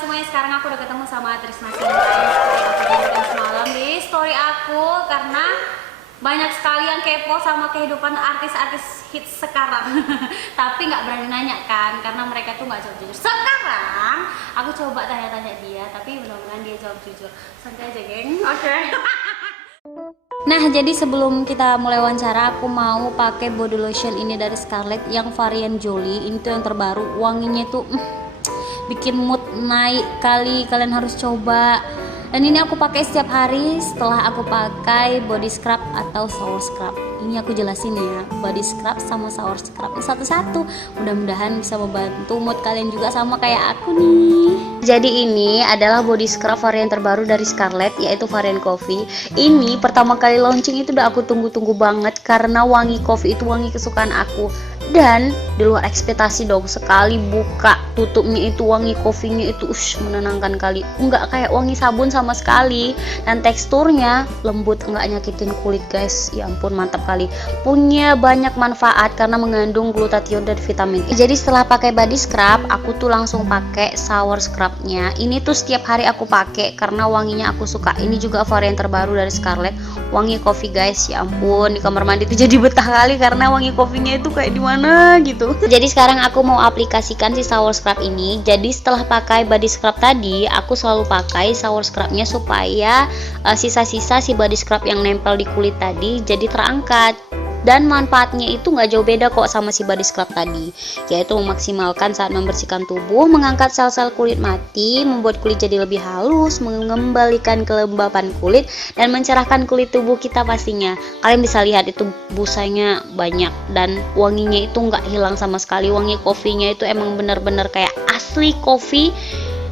semuanya, sekarang aku udah ketemu sama Trisna Singh guys. Aku jadikan semalam di story aku karena banyak sekali yang kepo sama kehidupan artis-artis hits sekarang. Tapi nggak berani nanya kan, karena mereka tuh nggak jawab jujur. Sekarang aku coba tanya-tanya dia, tapi mudah-mudahan dia jawab jujur. Santai aja geng. Oke. Nah, jadi sebelum kita mulai wawancara, aku mau pakai body lotion ini dari Scarlett yang varian Jolie. Ini tuh yang terbaru, wanginya tuh bikin mood naik kali, kalian harus coba. Dan ini aku pakai setiap hari setelah aku pakai body scrub atau shower scrub. Ini aku jelasin ya, body scrub sama shower scrub satu-satu. Mudah-mudahan bisa membantu mood kalian juga sama kayak aku nih. Jadi ini adalah body scrub varian terbaru dari Scarlett, yaitu varian coffee. Ini pertama kali launching itu udah aku tunggu-tunggu banget karena wangi coffee itu wangi kesukaan aku. Dan di luar ekspektasi dong, sekali buka tutupnya itu wangi kopinya itu menenangkan kali, nggak kayak wangi sabun sama sekali. Dan teksturnya lembut, nggak nyakitin kulit guys, ya ampun mantap kali. Punya banyak manfaat karena mengandung glutathione dan vitamin E. Jadi setelah pakai body scrub, aku tuh langsung pakai shower scrubnya. Ini tuh setiap hari aku pakai karena wanginya aku suka. Ini juga varian terbaru dari Scarlett, wangi coffee guys, ya ampun di kamar mandi tuh jadi betah kali karena wangi kopinya itu kayak di mana gitu. Jadi sekarang aku mau aplikasikan si shower scrub ini. Jadi setelah pakai body scrub tadi, aku selalu pakai shower scrubnya supaya sisa-sisa si body scrub yang nempel di kulit tadi jadi terangkat. Dan manfaatnya itu nggak jauh beda kok sama si body scrub tadi, yaitu memaksimalkan saat membersihkan tubuh, mengangkat sel-sel kulit mati, membuat kulit jadi lebih halus, mengembalikan kelembapan kulit, dan mencerahkan kulit tubuh kita pastinya. Kalian bisa lihat itu busanya banyak dan wanginya itu nggak hilang sama sekali. Wangi kopinya itu emang bener-bener kayak asli kopi,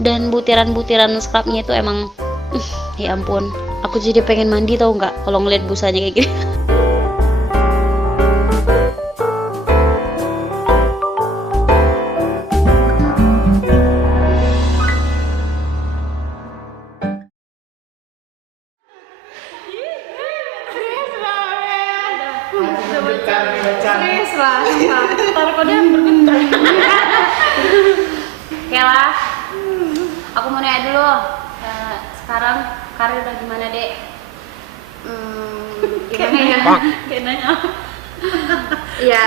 dan butiran-butiran scrubnya itu emang ya ampun, aku jadi pengen mandi tau nggak kalau ngeliat busanya kayak gini. Serius lah, ntar kok dia bergetar. Oke lah, aku mau nanya dulu. Sekarang karir udah gimana dek? Gimana ya? Kayak nanya. Ya,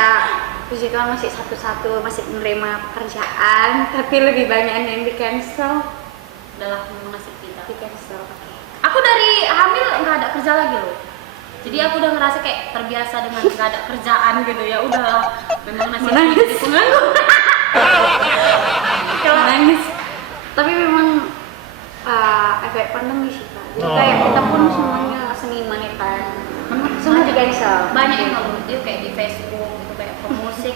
puji Tuhan masih satu-satu, masih menerima pekerjaan, tapi lebih banyak yang di cancel. Udahlah, memang nasib kita. Di cancel. Aku dari hamil nggak ada kerja lagi loh. Jadi aku udah ngerasa kayak terbiasa dengan nggak ada kerjaan gitu ya. Udahlah, memang nasib kita di pengangguran. Nangis. Tapi memang efek pandemi sih Kak. Jadi kayak kita pun semuanya seniman ya kan. Semua di cancel. Banyak yang ngeluh dia kayak di Facebook gitu, kayak pemusik.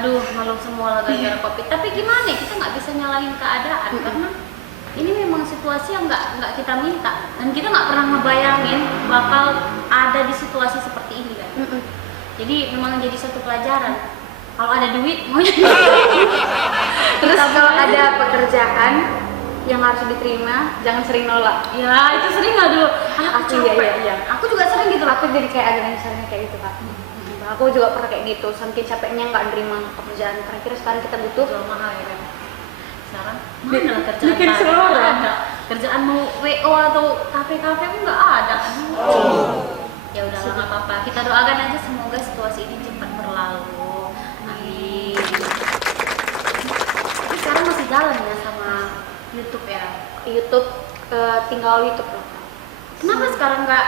Aduh, ngeluh semua lah gara-gara Covid. Tapi gimana ya, kita nggak bisa nyalahin keadaan karena ini memang situasi yang nggak kita minta, dan kita nggak pernah ngebayangin bakal ada di situasi seperti ini kan. Jadi memang jadi satu pelajaran. Kalau ada duit mau Terus kalau ada pekerjaan yang harus diterima, jangan sering nolak. ya itu sering nggak dulu. Aku capek. iya. Aku juga sering gitu. Aku jadi kayak ada misalnya kayak gitu Kak. Aku juga pernah kayak gitu, saking capeknya nggak nerima pekerjaan. Terakhir sekarang kita butuh Jual mahal ya kan. Sekarang mana kerjaan bikin lain? seluruh. Nggak ada. Kerjaan mau WO atau kafe-kafe pun nggak ada. Ya udah nggak apa-apa. Kita doakan aja semoga situasi ini cepat berlalu. Amin. Tapi sekarang masih jalan ya sama YouTube ya. YouTube, tinggal YouTube lah. Kenapa sekarang nggak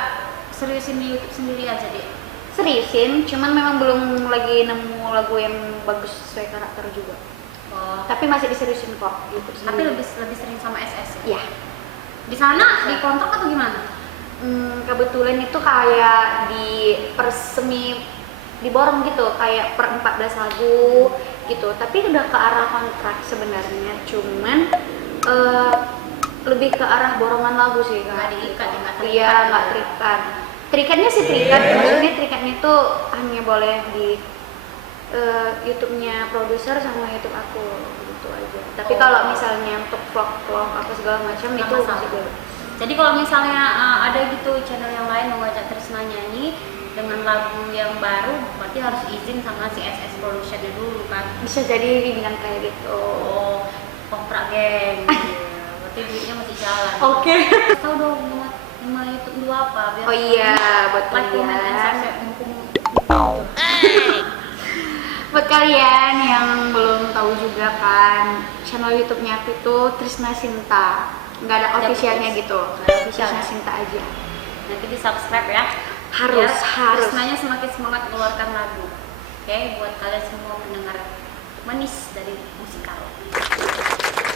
seriusin di YouTube sendiri aja deh? Seriusin, cuman memang belum lagi nemu lagu yang bagus sesuai karakter juga. Oh, Tapi masih diseriusin kok YouTube tapi sendiri. lebih sering sama SS ya? Iya. Di sana dikontrak atau gimana? Kebetulan itu kayak di per semi diborong gitu, kayak per 14 lagu gitu. Tapi udah ke arah kontrak sebenarnya, cuman lebih ke arah borongan lagu sih Kak. Nggak diikat ya, nggak terikat. Iya, nggak terikat. Terikatnya sih terikat, maksudnya terikatnya itu hanya boleh di YouTube-nya produser sama YouTube aku gitu aja. Tapi kalau misalnya untuk vlog-vlog apa segala macam itu masalah. masih boleh. Jadi kalau misalnya ada gitu channel yang lain mau ngajak Trisna nyanyi dengan lagu yang baru, berarti harus izin sama si SS Production-nya dulu kan? Bisa jadi dibilang kayak gitu. Oh, kontrak geng. Berarti duitnya masih jalan. Oke. Tahu dong nama YouTube dulu apa biar Oh iya, buat like, comment, and kalian. subscribe mumpung Buat kalian yang belum tahu juga kan, channel YouTube-nya aku itu Trisna Sinta. Nggak ada officialnya gitu. official. Trisna Sinta aja. nanti di subscribe ya. Harus, harus. Trisnanya semakin semangat mengeluarkan lagu. Oke, buat kalian semua pendengar manis dari musikal.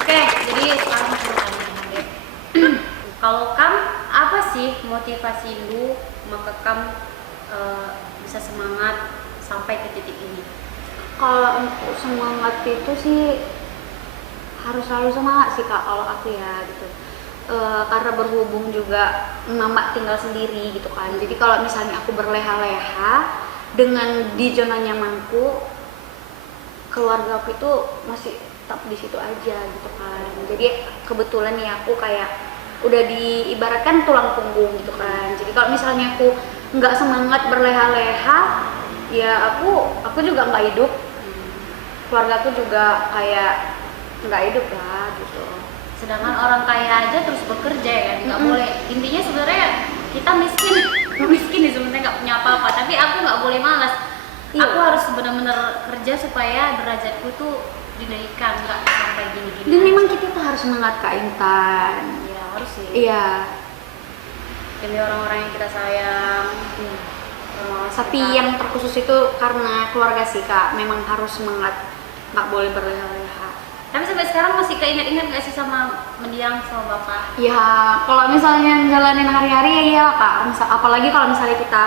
Oke, jadi sekarang aku mau tanya Dek. Kalau Kam, apa sih motivasi lu maka Kam bisa semangat sampai ke titik ini? Kalau untuk semangat itu sih harus selalu semangat sih Kak, kalau aku ya gitu. Karena berhubung juga mama tinggal sendiri gitu kan. Jadi kalau misalnya aku berleha-leha dengan di zona nyamanku, keluarga aku itu masih tetap di situ aja gitu kan. Jadi kebetulan nih aku kayak udah diibaratkan tulang punggung gitu kan. Jadi kalau misalnya aku nggak semangat berleha-leha, ya aku juga nggak hidup. Keluarga aku juga kayak nggak hidup lah gitu. Sedangkan orang kaya aja terus bekerja ya kan, nggak boleh. Intinya sebenarnya kita miskin, miskin nih sebenarnya nggak punya apa-apa. Tapi aku nggak boleh malas. Iya. Aku harus benar-benar kerja supaya derajatku tuh dinaikkan, nggak sampai gini-gini. Dan aja. memang kita tuh harus semangat Kak Intan. Ya harus sih. Iya. Demi orang-orang yang kita sayang. Tapi yang terkhusus itu karena keluarga sih Kak, memang harus semangat, nggak boleh berleha-leha. Tapi sampai sekarang masih keinget-inget nggak sih sama mendiang sama bapak? Ya kalau misalnya jalanin hari-hari ya iyalah Kak. Apalagi kalau misalnya kita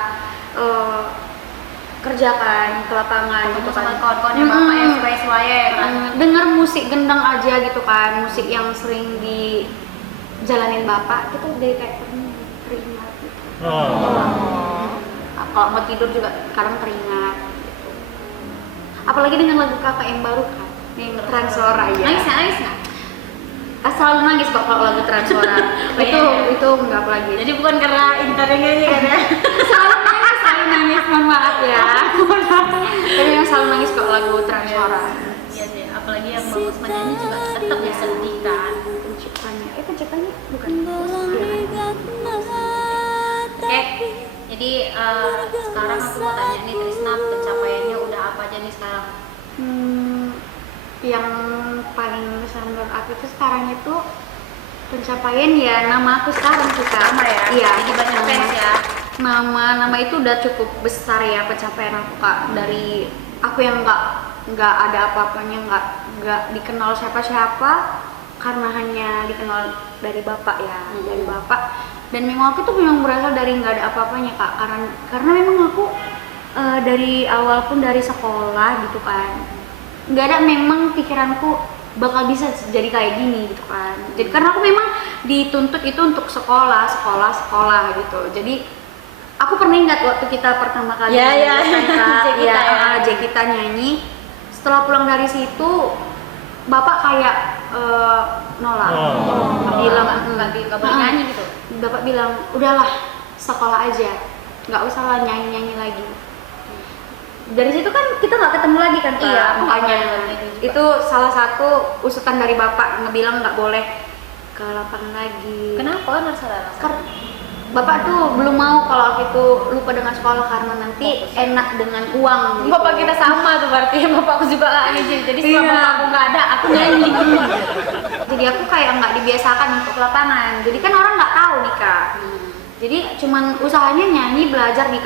kerjakan ke lapangan Ketemu gitu sama kan. kawan-kawannya bapak yang suaya-suaya ya kan? Dengar musik gendang aja gitu kan, musik yang sering dijalanin bapak, kita udah kayak teringat gitu. Nah, kalau mau tidur juga kadang teringat gitu. Apalagi dengan lagu kakak yang baru kan, yang Transora ya. Nangis nggak? Selalu nangis kok kalau lagu Transora. iya. Itu enggak apa lagi. Jadi bukan karena internya aja kan ya? selalu nangis, mohon maaf ya. Tapi yang selalu nangis kok lagu Transora. Iya sih, apalagi yang bagus menyanyi juga tetap ya sedih kan. Penciptanya bukan. Oke, jadi sekarang aku mau tanya nih Trisna, pencapaiannya udah apa aja nih sekarang? Yang paling besar menurut aku itu sekarang itu pencapaian ya nama aku sekarang sih Kak. Sama ya? Iya. Jadi banyak fans ya? Nama itu udah cukup besar ya pencapaian aku Kak. Dari aku yang nggak ada apa-apanya, nggak dikenal siapa-siapa, karena hanya dikenal dari bapak ya, dari bapak. Dan memang aku tuh memang berasal dari nggak ada apa-apanya Kak, karena memang aku dari awal pun dari sekolah gitu kan, nggak ada memang pikiranku bakal bisa jadi kayak gini gitu kan. Jadi karena aku memang dituntut itu untuk sekolah gitu. Jadi aku pernah ingat waktu kita pertama kali kita nyanyi, setelah pulang dari situ bapak kayak nolak, bilang Nggak boleh nyanyi gitu? Bapak bilang udahlah sekolah aja, nggak usah lah nyanyi lagi. Dari situ kan kita nggak ketemu lagi kan Kak. Iya, Makanya juga. itu salah satu usutan dari bapak, ngebilang nggak boleh ke lapangan lagi. Kenapa? Karena Bapak tuh belum mau kalau aku itu lupa dengan sekolah karena nanti enak dengan uang gitu. Bapak kita sama tuh berarti, bapakku juga nggak ngizin. Jadi setelah Iya. bapakku nggak ada, aku nyanyi. Jadi aku kayak nggak dibiasakan untuk lapangan. Jadi kan orang nggak tahu nih Kak. Jadi cuman usahanya nyanyi belajar di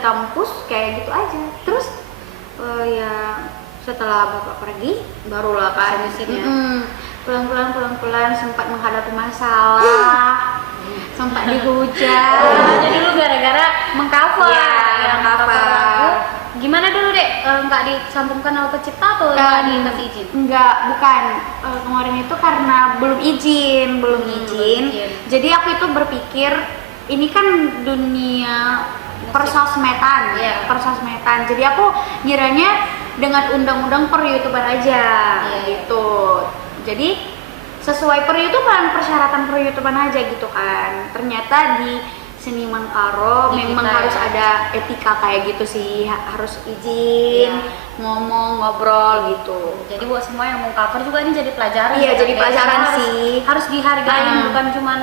kampus kayak gitu aja. Terus ya setelah bapak pergi barulah Kak pelan-pelan sempat menghadapi masalah, sempat dihujat. Jadi lu gara-gara mengcover Iya, mengcover. lagu. Gimana dulu Dek? Nggak disambungkan sama pencipta atau nggak dikasih izin? Bukan. Kemarin itu karena belum izin. Jadi aku itu berpikir ini kan dunia persosmedan. Iya. Persosmedan. Jadi aku ngiranya dengan undang-undang per YouTuber aja gitu. Jadi sesuai per YouTuber, persyaratan per YouTuber aja gitu kan. Ternyata di Seniman Karo memang harus ada etika kayak gitu sih, harus izin, ngomong, ngobrol gitu. Jadi buat semua yang mau cover juga ini jadi pelajaran. Iya, jadi pelajaran harus, sih. Harus dihargain, bukan cuman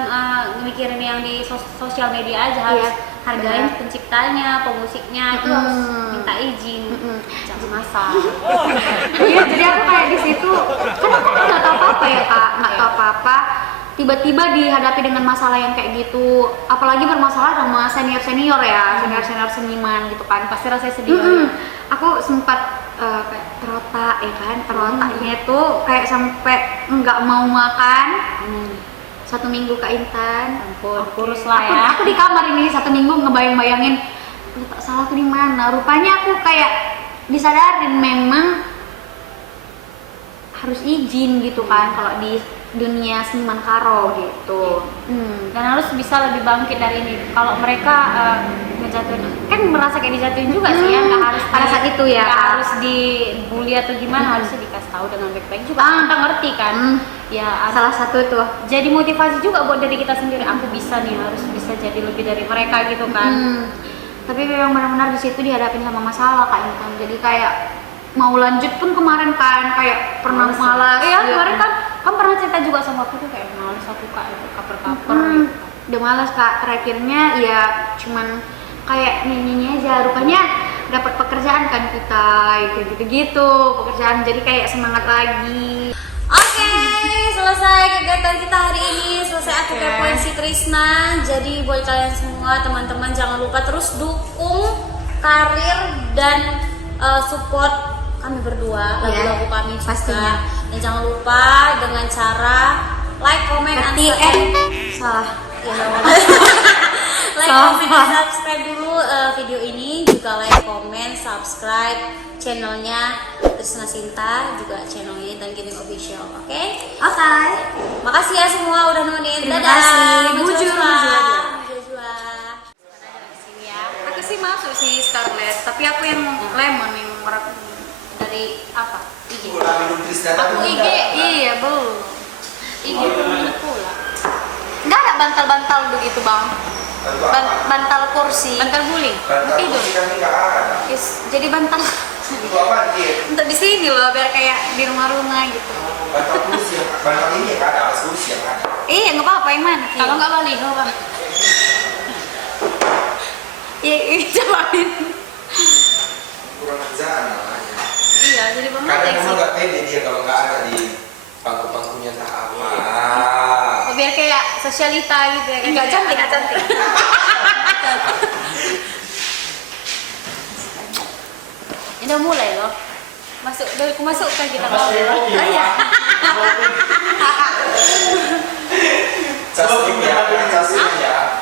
mikirin yang di sosial media aja, harus hargain penciptanya, pemusiknya, itu harus minta izin. Jangan masalah. Iya, jadi aku kayak di situ, kan aku kan nggak tahu apa-apa ya kak, nggak tahu apa-apa. Tiba-tiba dihadapi dengan masalah yang kayak gitu, apalagi bermasalah sama senior-senior ya, senior-senior seniman gitu kan. Pasti rasanya sedih. Aku sempat kayak terotak ya kan, terotaknya itu kayak sampai nggak mau makan. 1 minggu Kak Intan. Ampun, kurus lah ya. Aku di kamar ini 1 minggu ngebayang-bayangin letak salahku di mana. Rupanya aku kayak disadarin memang harus izin gitu kan kalau di dunia seniman karo gitu. Dan harus bisa lebih bangkit dari ini. Kalau mereka ngejatuhin, kan merasa kayak dijatuhin juga sih ya, nggak harus pada saat itu ya, nggak Kak. harus dibully atau gimana, harusnya dikasih tahu dengan baik-baik juga. Kita ngerti kan? Ya Salah satu tuh. jadi motivasi juga buat diri kita sendiri. Aku bisa nih, harus bisa jadi lebih dari mereka gitu kan. Tapi memang benar-benar di situ dihadapin sama masalah Kak Intan. Jadi kayak mau lanjut pun kemarin kan kayak pernah malas. Iya, kemarin kan pernah cerita juga sama aku tuh kayak malas aku Kak, itu cover-cover gitu. Udah malas Kak, terakhirnya ya cuman kayak nyanyi aja. Rupanya dapat pekerjaan kan kita, kayak gitu-gitu pekerjaan, jadi kayak semangat lagi. Oke, selesai kegiatan kita hari ini. Selesai aku kepoin si Krisna. Jadi buat kalian semua teman-teman jangan lupa terus dukung karir dan support kami berdua, lagu-lagu kami juga. Pastinya. Dan jangan lupa dengan cara like, comment, and Salah. ya, like, comment, dan subscribe dulu video ini. Juga like, comment, subscribe channelnya Krisna Sinta, juga channelnya dan Giving Official. Oke? Makasih ya semua udah nemenin. Terima Dadah. kasih. Mujur. Aku sih masuk sih Scarlett, tapi aku yang lemon yang merah Dari apa? IG. Aku IG, iya belum. IG pemilik pula. Nggak ada bantal-bantal begitu bang. Bantal kursi. Bantal guling. Tidur. Jadi bantal. Untuk di sini loh, biar kayak di rumah-rumah gitu. Bantal ini kan ada alas kursi yang ada. Iya nggak apa-apa yang mana? Kalau nggak balik, nggak apa. Iya cobain. Kurang kerjaan namanya. Iya, jadi Kadang pemetik memang sih. nggak pede dia kalau nggak ada di pangku-pangkunya tak apa. Oh, biar kayak sosialita gitu ya kan. Nggak cantik, nggak cantik. Ini udah mulai loh. Aku masukkan kita ngobrol. Oh iya. Casrum ya, casrum ya.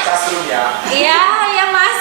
Casrum ya. Iya, ya Mas.